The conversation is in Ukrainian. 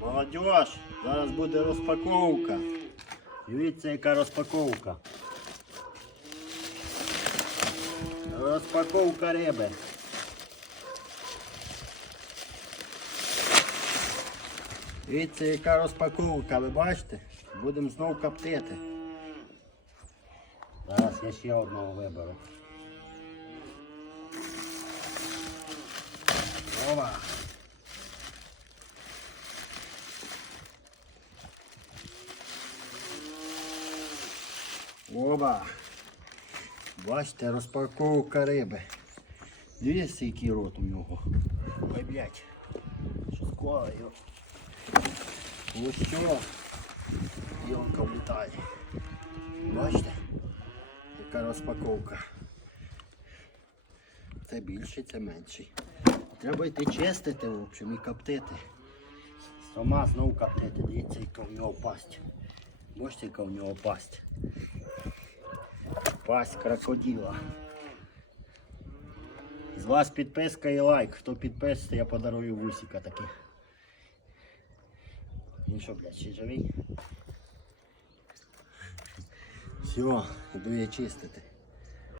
Молодіж, зараз буде розпаковка. Дивіться, яка розпаковка. Розпаковка риби. Дивіться, яка розпаковка, ви бачите? Будемо знов коптити. Зараз я ще одного виберу. Ова! Оба! Бачите, розпаковка риби. Дивіться, який рот у нього. Ой, блядь. Що його. Ось що. Йонка влітає. Бачите? Яка розпаковка. Це більший, це менший. Треба йти чистити, в общем, і коптити. Сама знову коптити. Дивіться, яка в нього пасть. Бачите, яка в нього пасть. Пасть крокодила. З вас підписка і лайк. Хто підписується, я подарую вусіка таких. Він що, блядь, ще живий? Все, іду я чистити.